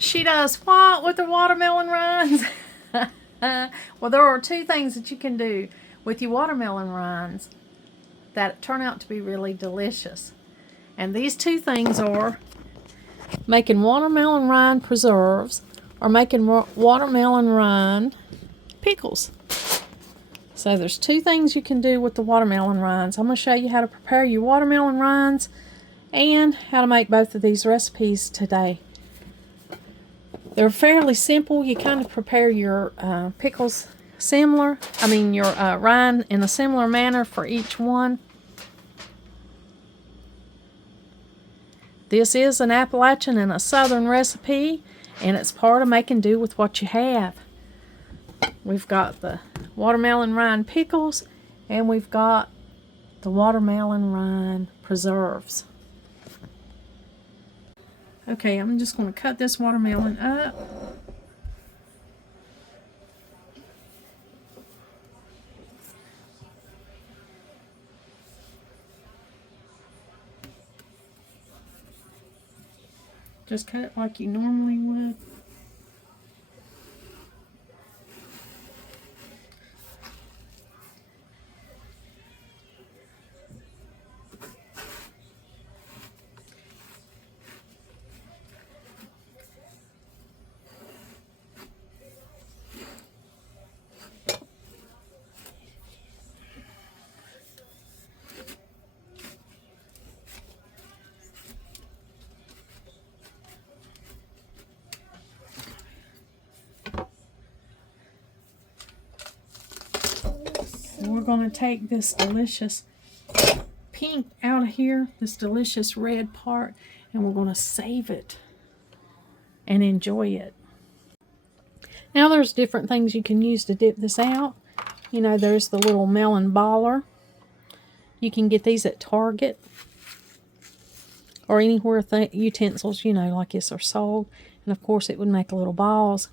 She does what with the watermelon rinds? Well, there are two things that you can do with your watermelon rinds that turn out to be really delicious. And these two things are making watermelon rind preserves or making watermelon rind pickles. So there's two things you can do with the watermelon rinds. I'm going to show you how to prepare your watermelon rinds and how to make both of these recipes today. They're fairly simple. You kind of prepare your pickles your rind in a similar manner for each one. This is an Appalachian and a Southern recipe, and it's part of making do with what you have. We've got the watermelon rind pickles, and we've got the watermelon rind preserves. Okay, I'm just going to cut this watermelon up. Just cut it like you normally would. And we're going to take this delicious pink out of here, this delicious red part, and we're going to save it and enjoy it. Now there's different things you can use to dip this out. You know, there's the little melon baller. You can get these at Target or anywhere utensils, you know, like this are sold. And of course it would make little balls.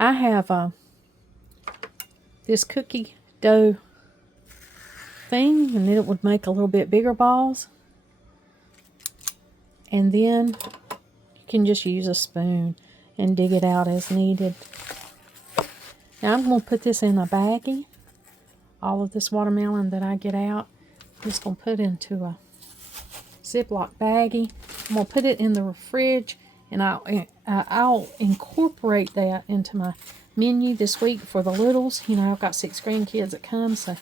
I have this cookie dough thing, and it would make a little bit bigger balls. And then you can just use a spoon and dig it out as needed. Now I'm going to put this in a baggie. All of this watermelon that I get out, I'm just going to put into a Ziploc baggie. I'm going to put it in the fridge, and I'll incorporate that into my menu this week for the littles. You know, I've got 6 grandkids that come, so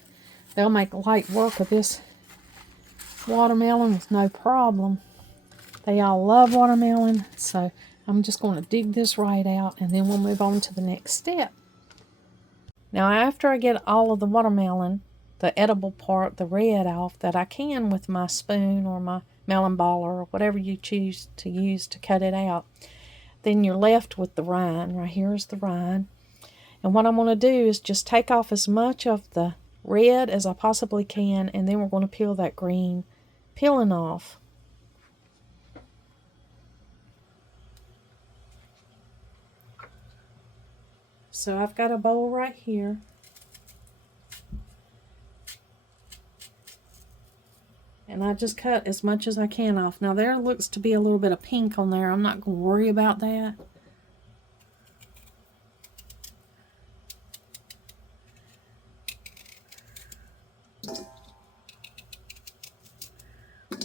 they'll make light work of this watermelon with no problem. They all love watermelon, so I'm just going to dig this right out, and then we'll move on to the next step. Now, after I get all of the watermelon, the edible part, the red off, that I can with my spoon or my melon baller or whatever you choose to use to cut it out, then you're left with the rind. Right here is the rind. And what I'm going to do is just take off as much of the red as I possibly can, and then we're going to peel that green peeling off. So I've got a bowl right here. And I just cut as much as I can off. Now there looks to be a little bit of pink on there. I'm not going to worry about that.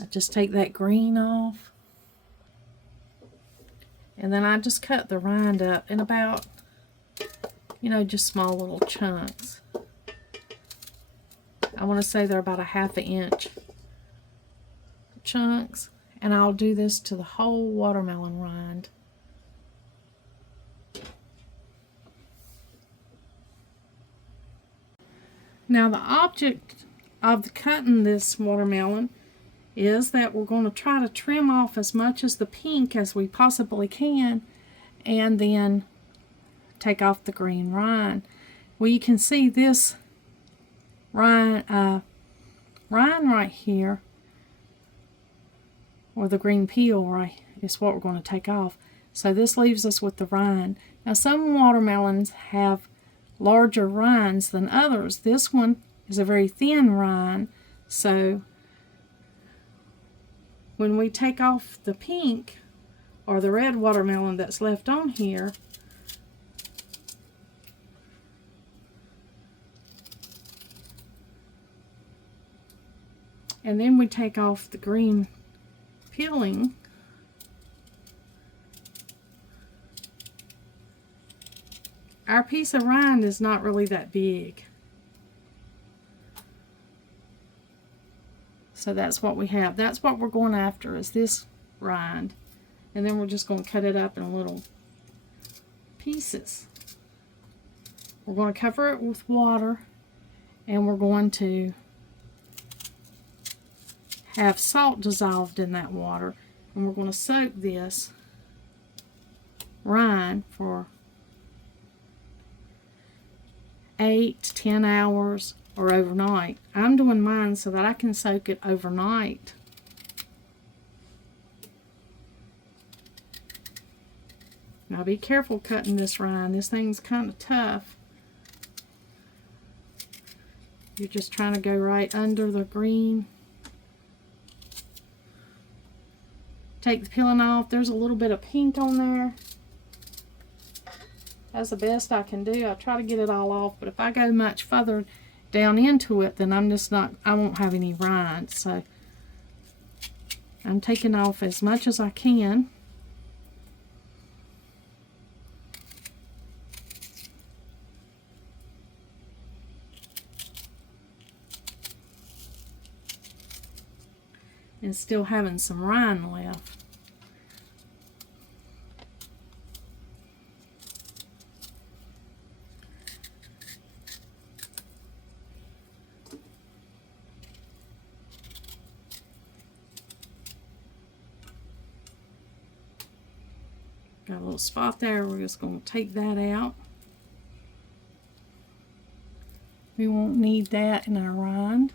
I just take that green off. And then I just cut the rind up in about, you know, just small little chunks. I want to say they're about a ½ inch chunks, and I'll do this to the whole watermelon rind. Now the object of cutting this watermelon is that we're going to try to trim off as much as the pink as we possibly can, and then take off the green rind. Well, you can see this rind right here, or the green peel, right, is what we're going to take off. So this leaves us with the rind. Now some watermelons have larger rinds than others. This one is a very thin rind, so when we take off the pink, or the red watermelon that's left on here. And then we take off the green peeling. Our piece of rind is not really that big. So that's what we have. That's what we're going after, is this rind. And then we're just going to cut it up in little pieces. We're going to cover it with water, and we're going to have salt dissolved in that water, and we're going to soak this rind for 8 to 10 hours or overnight. I'm doing mine so that I can soak it overnight. Now be careful cutting this rind. This thing's kind of tough. You're just trying to go right under the green. Take the peeling off. There's a little bit of pink on there. That's the best I can do. I try to get it all off, but if I go much further down into it, then I won't have any rind. So I'm taking off as much as I can. And still having some rind left. Got a little spot there. We're just going to take that out. We won't need that in our rind.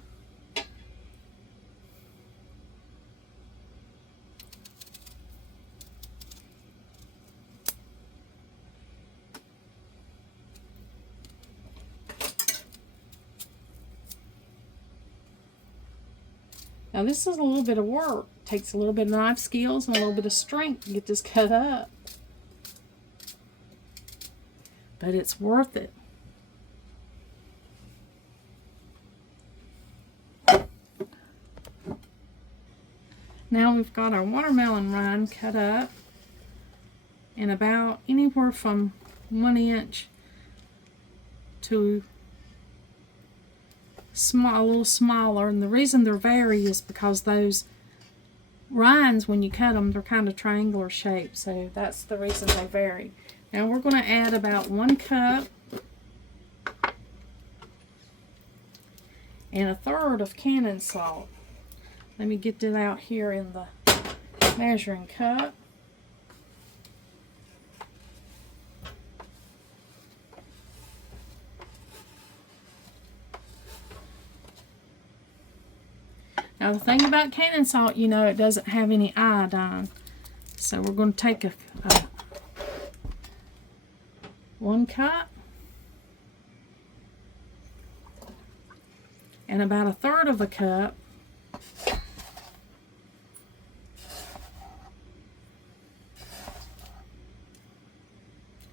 Now this is a little bit of work. It takes a little bit of knife skills and a little bit of strength to get this cut up. But it's worth it. Now we've got our watermelon rind cut up in about anywhere from 1 inch to a little smaller, and the reason they're vary is because those rinds, when you cut them, they're kind of triangular shaped, so that's the reason they vary. Now we're going to add about 1 cup and 1/3 of cannon salt. Let me get that out here in the measuring cup. Now the thing about cannon salt, you know, it doesn't have any iodine. So we're going to take a 1 cup and about 1/3 of a cup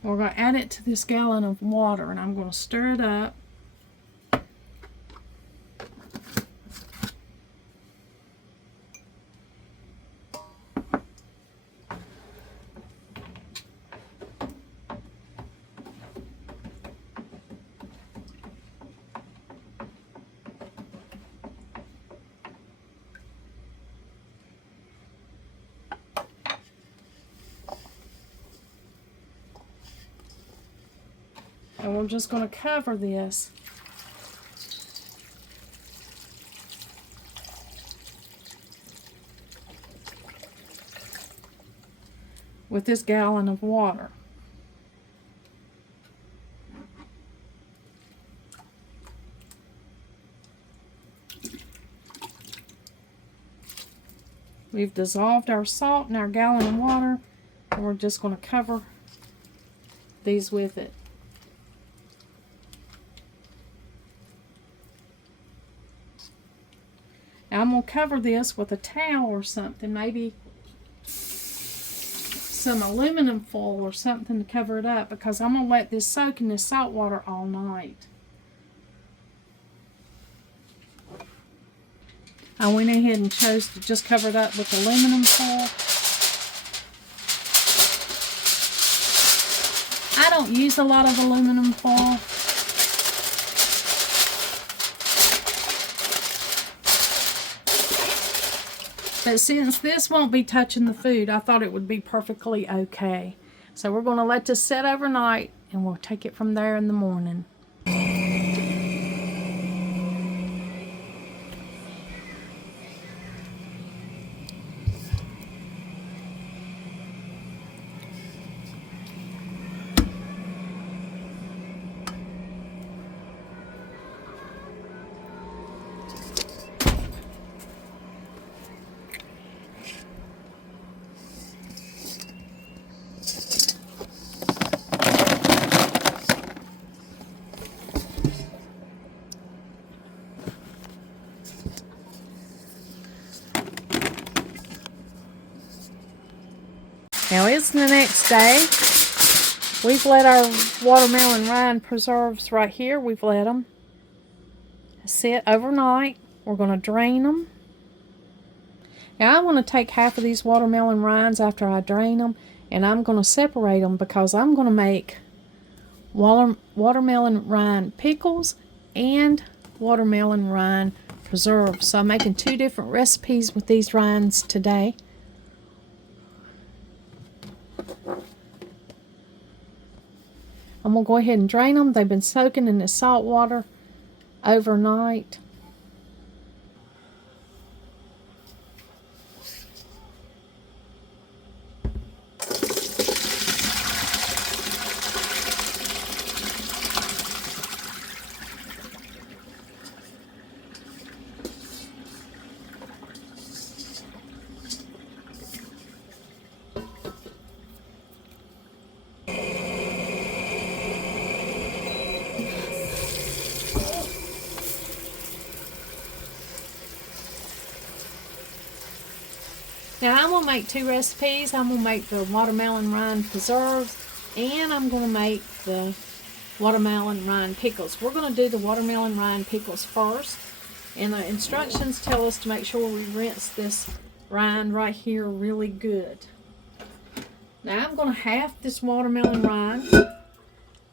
we're going to add it to this gallon of water, and I'm going to stir it up. And we're just going to cover this with this gallon of water. We've dissolved our salt in our gallon of water, and we're just going to cover these with it. Now I'm going to cover this with a towel or something, maybe some aluminum foil or something to cover it up because I'm going to let this soak in this salt water all night. I went ahead and chose to just cover it up with aluminum foil. I don't use a lot of aluminum foil. But since this won't be touching the food, I thought it would be perfectly okay. So we're going to let this set overnight and we'll take it from there in the morning. Now it's the next day. We've let our watermelon rind preserves right here. We've let them sit overnight. We're going to drain them. Now I want to take half of these watermelon rinds after I drain them, and I'm going to separate them because I'm going to make watermelon rind pickles and watermelon rind preserves. So I'm making 2 different recipes with these rinds today. I'm going to go ahead and drain them. They've been soaking in the salt water overnight. Now I'm going to make 2 recipes. I'm going to make the watermelon rind preserves and I'm going to make the watermelon rind pickles. We're going to do the watermelon rind pickles first. And the instructions tell us to make sure we rinse this rind right here really good. Now I'm going to half this watermelon rind.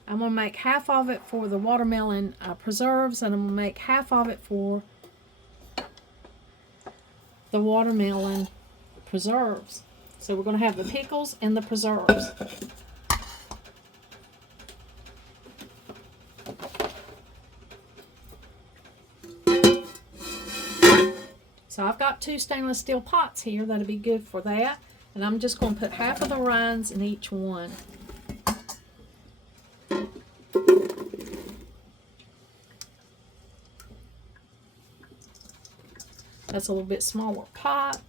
I'm going to make half of it for the watermelon preserves, and I'm going to make half of it for the watermelon preserves. So we're going to have the pickles and the preserves. So I've got 2 stainless steel pots here that'll be good for that. And I'm just going to put half of the rinds in each one. That's a little bit smaller pot.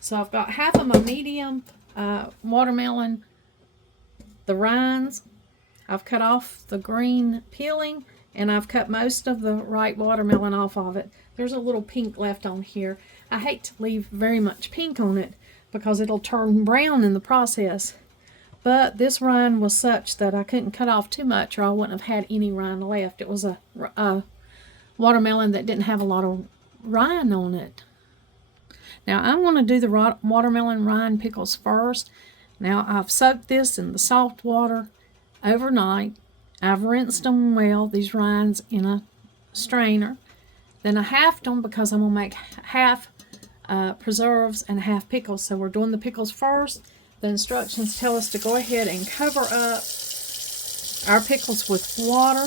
So I've got half of my medium watermelon, the rinds. I've cut off the green peeling, and I've cut most of the ripe watermelon off of it. There's a little pink left on here. I hate to leave very much pink on it because it'll turn brown in the process. But this rind was such that I couldn't cut off too much or I wouldn't have had any rind left. It was a watermelon that didn't have a lot of rind on it. Now I'm going to do the watermelon rind pickles first. Now I've soaked this in the salt water overnight. I've rinsed them well, these rinds, in a strainer. Then I halved them because I'm going to make half preserves and half pickles. So we're doing the pickles first. The instructions tell us to go ahead and cover up our pickles with water.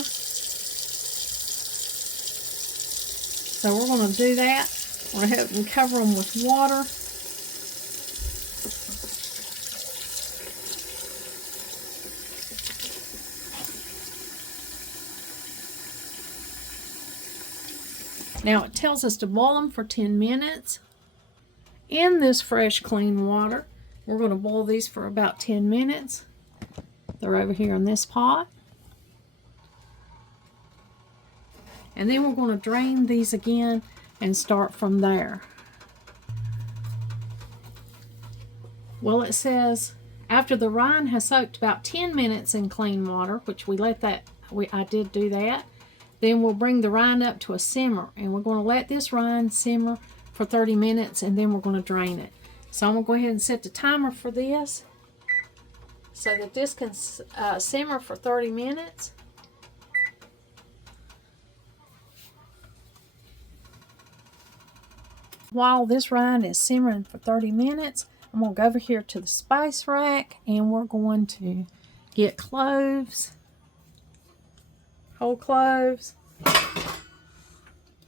So we're going to do that. We're going to go ahead and cover them with water. Now it tells us to boil them for 10 minutes in this fresh, clean water. We're going to boil these for about 10 minutes. They're over here in this pot. And then we're going to drain these again and start from there. Well, it says after the rind has soaked about 10 minutes in clean water, which I did do that, then we'll bring the rind up to a simmer, and we're going to let this rind simmer for 30 minutes, and then we're going to drain it. So I'm going to go ahead and set the timer for this so that this can simmer for 30 minutes. While this rind is simmering for 30 minutes, I'm going to go over here to the spice rack, and we're going to get cloves, whole cloves,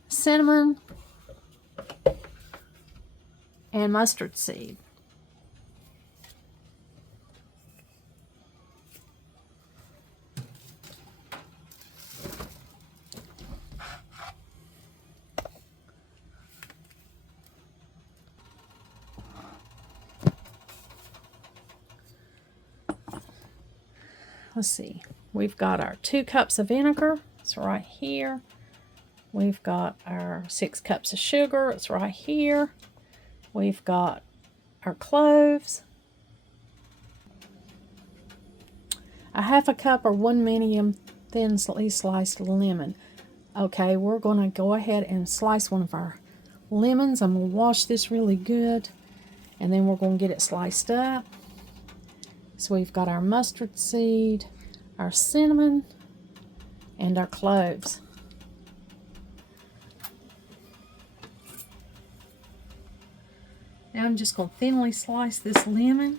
cinnamon, and mustard seed. Let's see, we've got our 2 cups of vinegar, it's right here. We've got our 6 cups of sugar, it's right here. We've got our cloves, a half a cup or 1 medium thinly sliced lemon. Okay, we're going to go ahead and slice one of our lemons. I'm going to wash this really good, and then we're going to get it sliced up. So we've got our mustard seed, our cinnamon, and our cloves. Now I'm just going to thinly slice this lemon.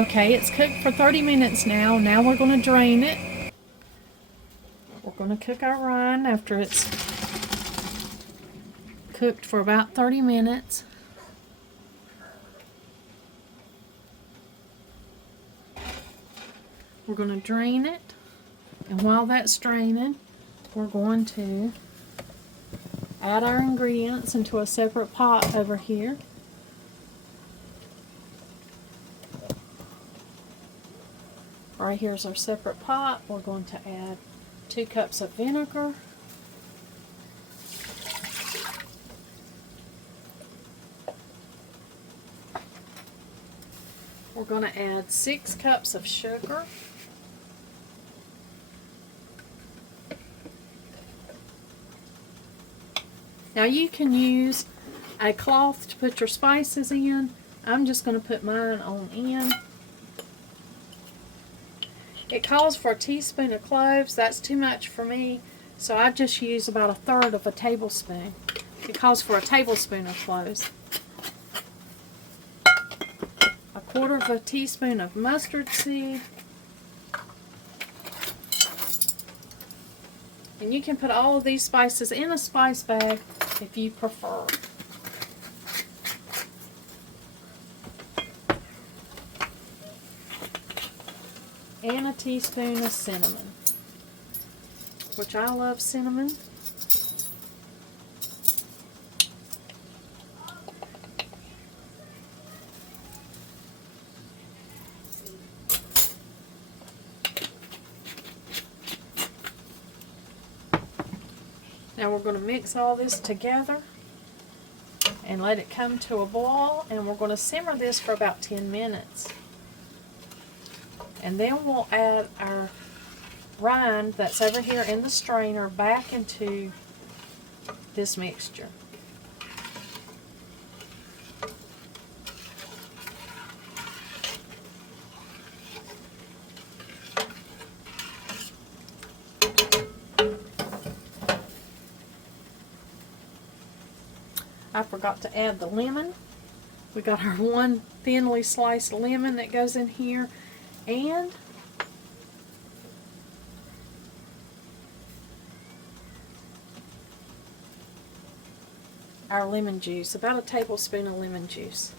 Okay, it's cooked for 30 minutes now. Now we're going to drain it. We're going to cook our rind after it's cooked for about 30 minutes. We're going to drain it, and while that's draining, we're going to add our ingredients into a separate pot over here. Right here's our separate pot. We're going to add 2 cups of vinegar, we're going to add 6 cups of sugar, now you can use a cloth to put your spices in. I'm just going to put mine on in. It calls for a teaspoon of cloves. That's too much for me, so I just use about 1/3 of a tablespoon. It calls for a tablespoon of cloves. 1/4 of a teaspoon of mustard seed. And you can put all of these spices in a spice bag if you prefer. And a teaspoon of cinnamon, which I love cinnamon. Now we're going to mix all this together and let it come to a boil, and we're going to simmer this for about 10 minutes. And then we'll add our rind that's over here in the strainer back into this mixture. I forgot to add the lemon. We got our 1 thinly sliced lemon that goes in here, and our lemon juice, about a tablespoon of lemon juice.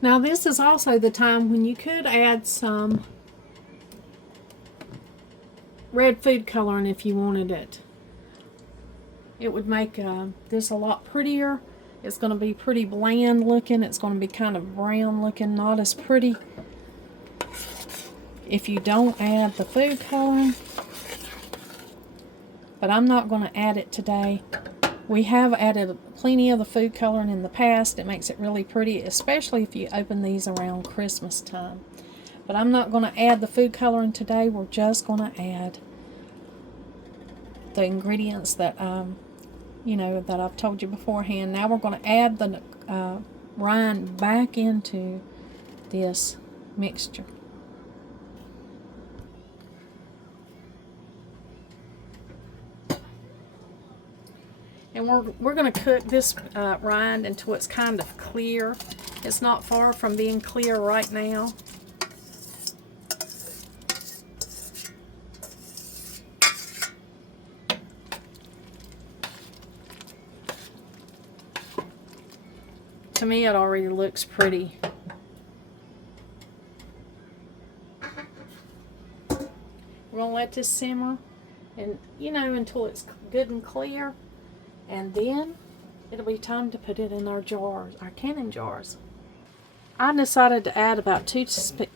Now this is also the time when you could add some red food coloring if you wanted it. It would make this a lot prettier. It's going to be pretty bland looking. It's going to be kind of brown looking, not as pretty if you don't add the food coloring. But I'm not going to add it today. We have added plenty of the food coloring in the past. It makes it really pretty, especially if you open these around Christmas time. But I'm not going to add the food coloring today. We're just going to add the ingredients that that I've told you beforehand. Now we're going to add the rind back into this mixture. And we're going to cook this rind until it's kind of clear. It's not far from being clear right now. To me, it already looks pretty. We're going to let this simmer and until it's good and clear. And then it'll be time to put it in our jars, our canning jars. I decided to add about 2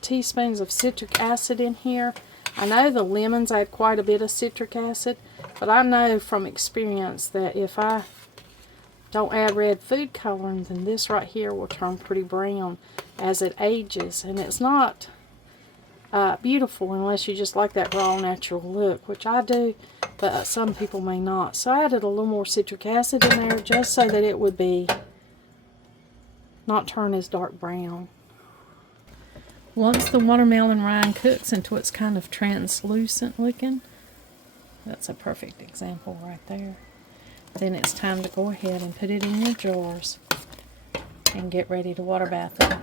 teaspoons of citric acid in here. I know the lemons add quite a bit of citric acid, but I know from experience that if I don't add red food coloring, then this right here will turn pretty brown as it ages. And it's not beautiful unless you just like that raw natural look, which I do, but some people may not. So I added a little more citric acid in there just so that it would be not turn as dark brown. Once the watermelon rind cooks until it's kind of translucent looking, that's a perfect example right there, then it's time to go ahead and put it in your jars and get ready to water bath them.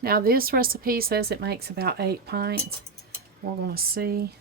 Now this recipe says it makes about 8 pints. We're going to see.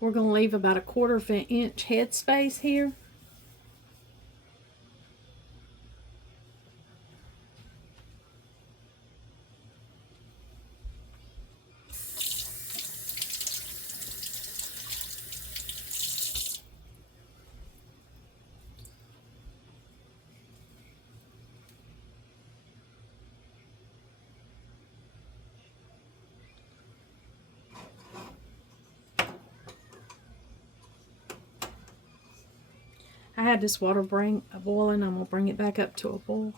We're going to leave about a 1/4 of an inch headspace here. I had this water boiling. I'm going to bring it back up to a boil.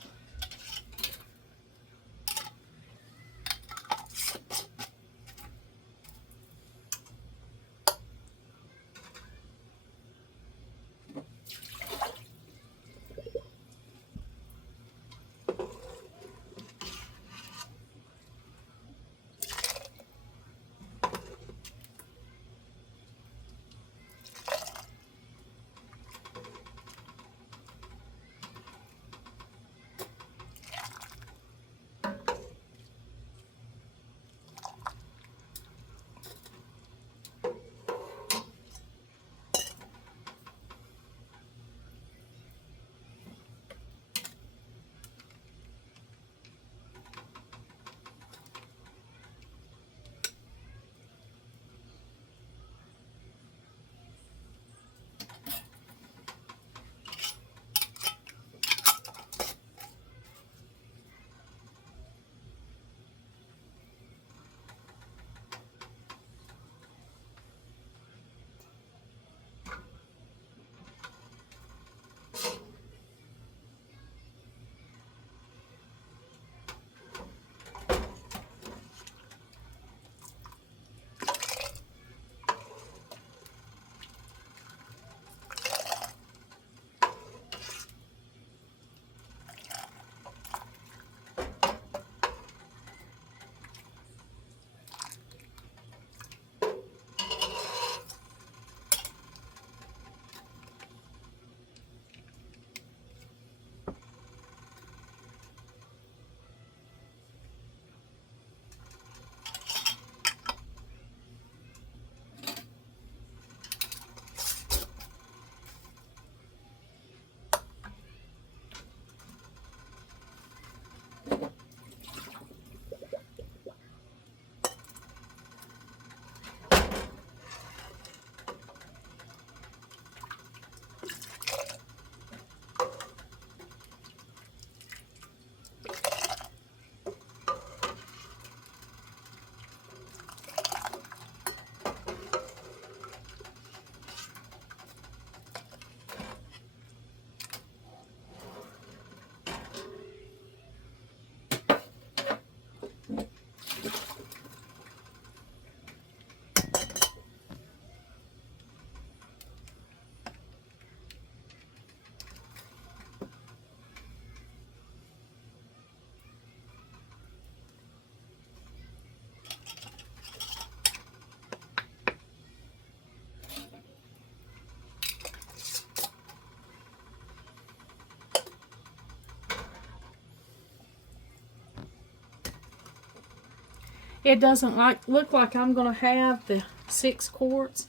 It doesn't look like I'm going to have the 6 quarts.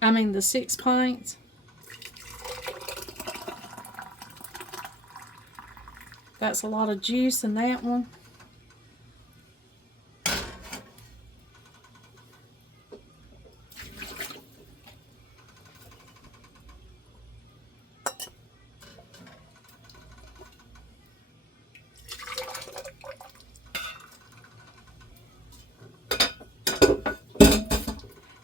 I mean the 6 pints. That's a lot of juice in that one.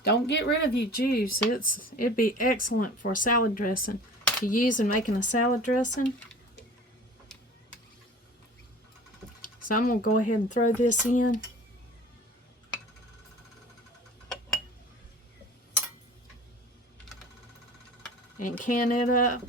Don't get rid of your juice. It'd be excellent for a salad dressing to use in making a salad dressing. So I'm going to go ahead and throw this in. And can it up.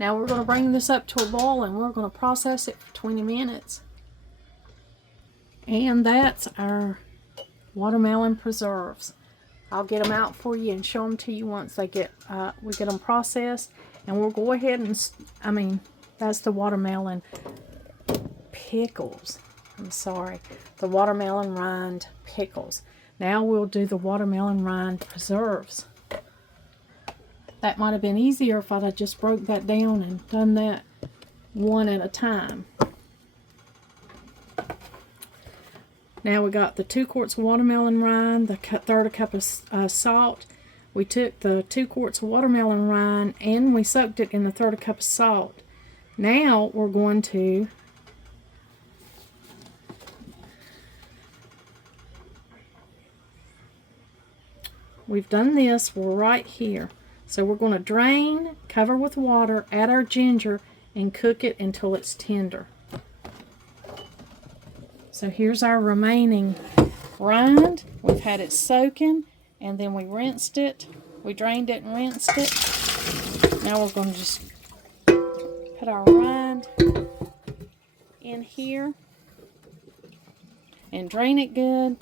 Now we're going to bring this up to a boil and we're going to process it for 20 minutes. And that's our watermelon preserves. I'll get them out for you and show them to you once they get we get them processed. And we'll go ahead and, that's the watermelon pickles. I'm sorry, the watermelon rind pickles. Now we'll do the watermelon rind preserves. That might have been easier if I'd have just broke that down and done that one at a time. Now we got the 2 quarts of watermelon rind, the third cup of salt. We took the 2 quarts of watermelon rind and we soaked it in the third cup of salt. Now we're going to we've done this, we're right here. So we're going to drain, cover with water, add our ginger, and cook it until it's tender. So here's our remaining rind. We've had it soaking, and then we rinsed it. We drained it and rinsed it. Now we're going to just put our rind in here and drain it good.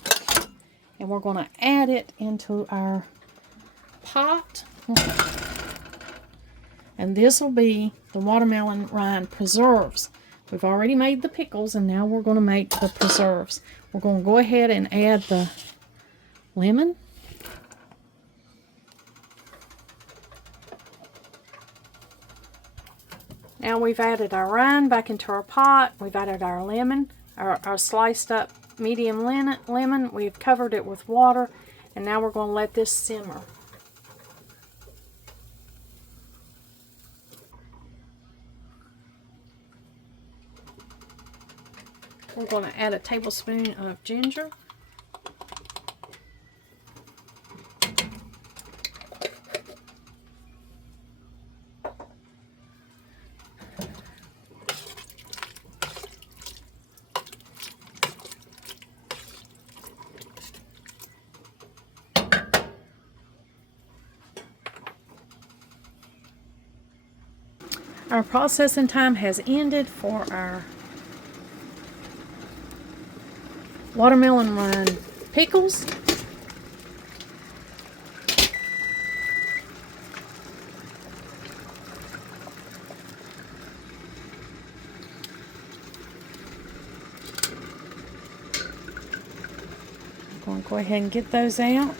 And we're going to add it into our pot. And this will be the watermelon rind preserves. We've already made the pickles and now we're going to make the preserves. We're going to go ahead and add the lemon. Now we've added our rind back into our pot. We've added our lemon, our sliced up medium lemon. We've covered it with water and now we're going to let this simmer. We're going to add a tablespoon of ginger. Our processing time has ended for our watermelon rind pickles. I'm going to go ahead and get those out.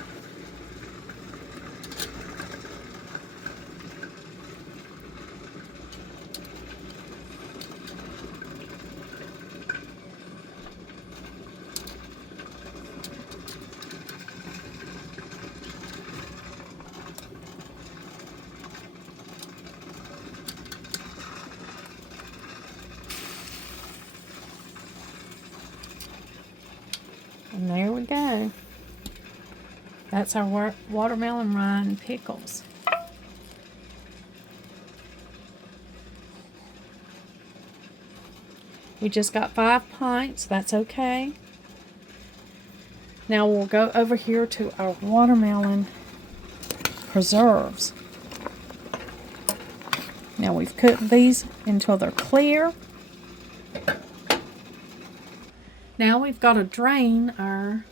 And there we go. That's our watermelon rind pickles. We just got 5 pints. That's okay. Now we'll go over here to our watermelon preserves. Now we've cooked these until they're clear. Now we've got to drain our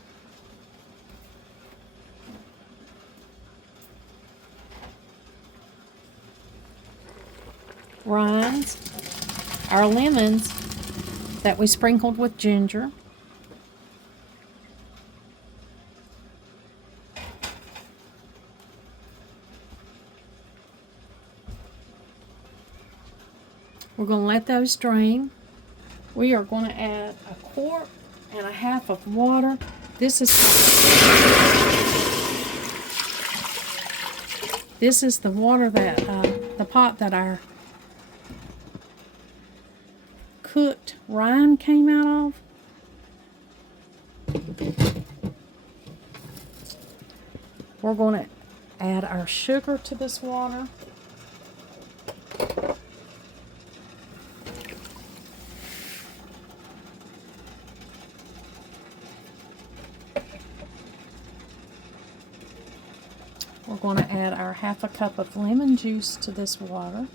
rinds, our lemons that we sprinkled with ginger. We're going to let those drain. We are going to add 1.5 quarts of water. This is the water that the pot that our cooked rind came out of. We're going to add our sugar to this water. We're going to add our 1/2 cup of lemon juice to this water.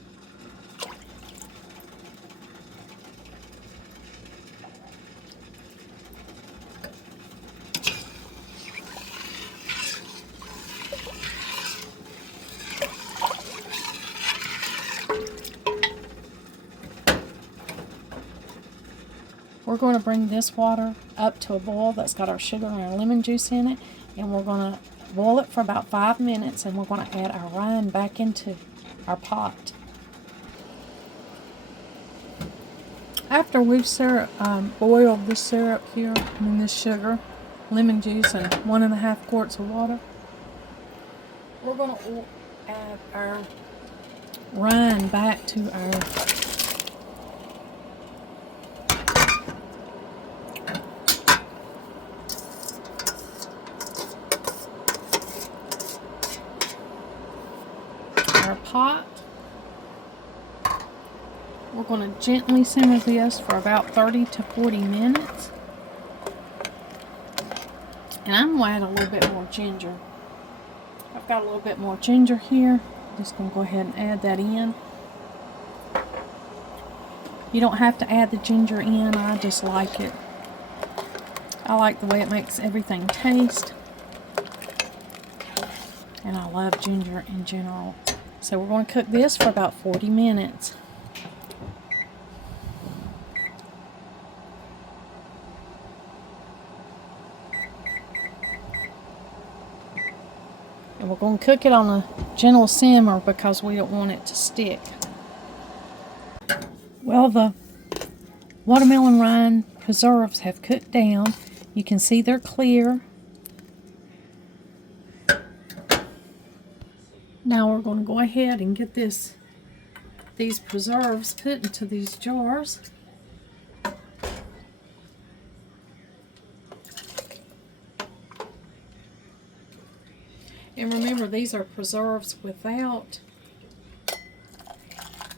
We're going to bring this water up to a boil that's got our sugar and our lemon juice in it, and we're going to boil it for about 5 minutes, and we're going to add our rind back into our pot. After we've boiled this syrup here, and this sugar, lemon juice, and 1.5 quarts of water, we're going to add our rind back to our pot. We're going to gently simmer this for about 30 to 40 minutes. And I'm going to add a little bit more ginger. I've got a little bit more ginger here. Just going to go ahead and add that in. You don't have to add the ginger in. I just like it. I like the way it makes everything taste. And I love ginger in general. So we're going to cook this for about 40 minutes. And we're going to cook it on a gentle simmer because we don't want it to stick. Well, the watermelon rind preserves have cooked down. You can see they're clear. Now we're going to go ahead and get these preserves put into these jars. And remember, these are preserves without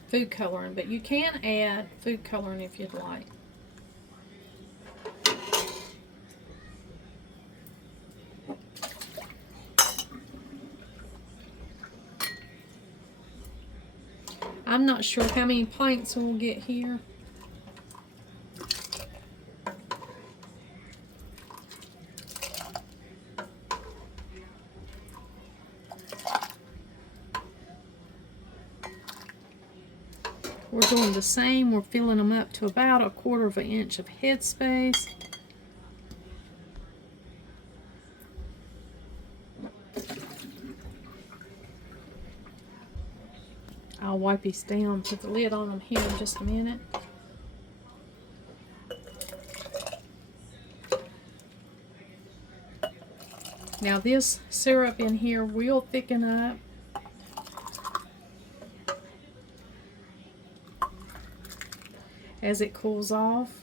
food coloring, but you can add food coloring if you'd like. I'm not sure how many pints we'll get here. We're doing the same. We're filling them up to about 1/4 inch of headspace. I'll wipe these down, put the lid on them here in just a minute. Now this syrup in here will thicken up. As it cools off.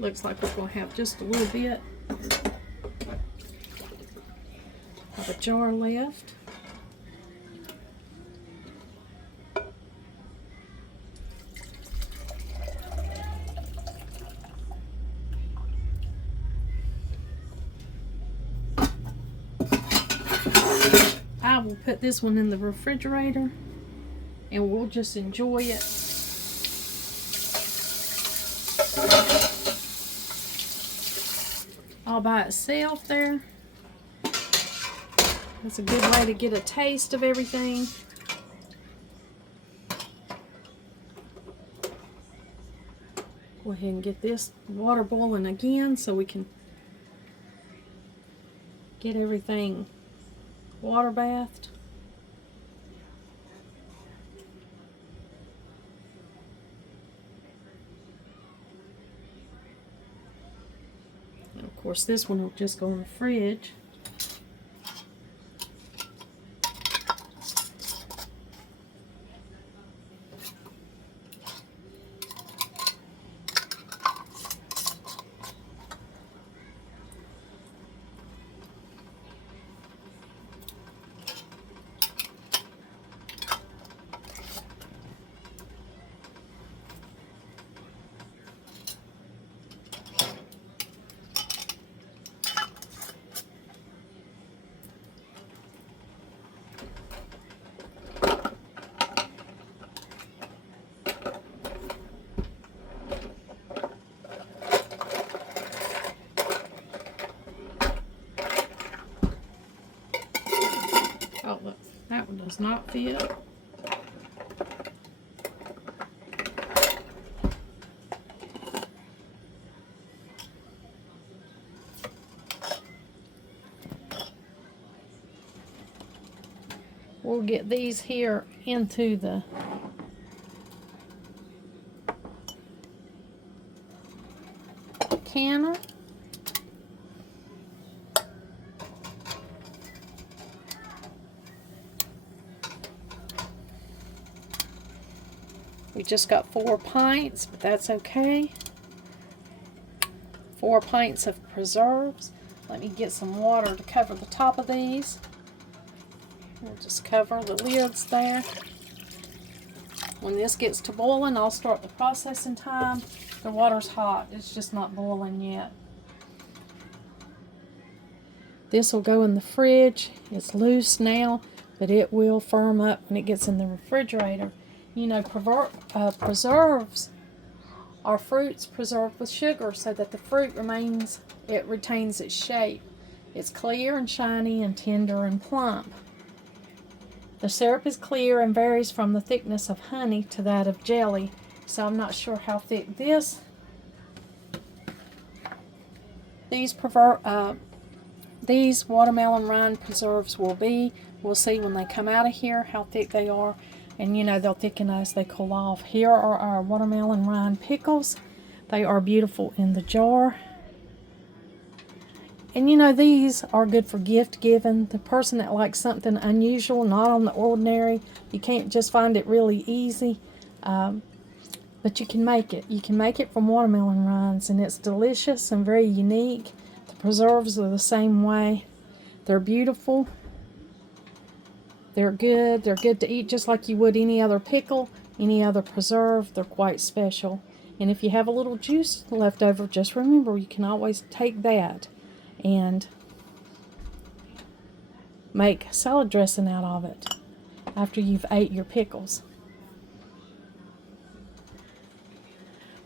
Looks like we're going to have just a little bit of a jar left. I will put this one in the refrigerator and we'll just enjoy it. All by itself there. That's a good way to get a taste of everything. Go ahead and get this water boiling again so we can get everything water bathed. And of course this one will just go in the fridge. Oh look, that one does not fit. We'll get these here into the canner. We just got 4 pints, but that's okay. 4 pints of preserves. Let me get some water to cover the top of these. We'll just cover the lids there. When this gets to boiling, I'll start the processing time. The water's hot, it's just not boiling yet. This will go in the fridge. It's loose now, but it will firm up when it gets in the refrigerator. You know, preserves are fruits preserved with sugar so that the fruit retains its shape. It's clear and shiny and tender and plump. The syrup is clear and varies from the thickness of honey to that of jelly, so I'm not sure how thick these watermelon rind preserves will be. We'll see when they come out of here how thick they are, and you know they'll thicken as they cool off. Here are our watermelon rind pickles. They are beautiful in the jar. And you know, these are good for gift giving. The person that likes something unusual, not on the ordinary, you can't just find it really easy. But you can make it. You can make it from watermelon rinds, and it's delicious and very unique. The preserves are the same way. They're beautiful. They're good. They're good to eat just like you would any other pickle, any other preserve. They're quite special. And if you have a little juice left over, just remember you can always take that and make salad dressing out of it after you've ate your pickles.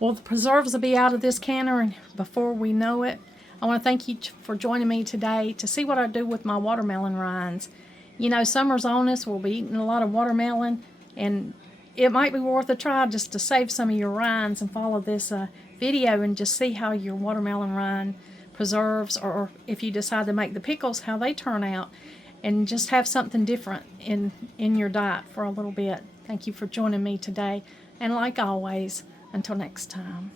Well, the preserves will be out of this canner and before we know it. I want to thank you for joining me today to see what I do with my watermelon rinds. You know, summer's on us. We'll be eating a lot of watermelon, and it might be worth a try just to save some of your rinds and follow this video and just see how your watermelon rind preserves, or if you decide to make the pickles, how they turn out, and just have something different in your diet for a little bit. Thank you for joining me today, and like always, until next time.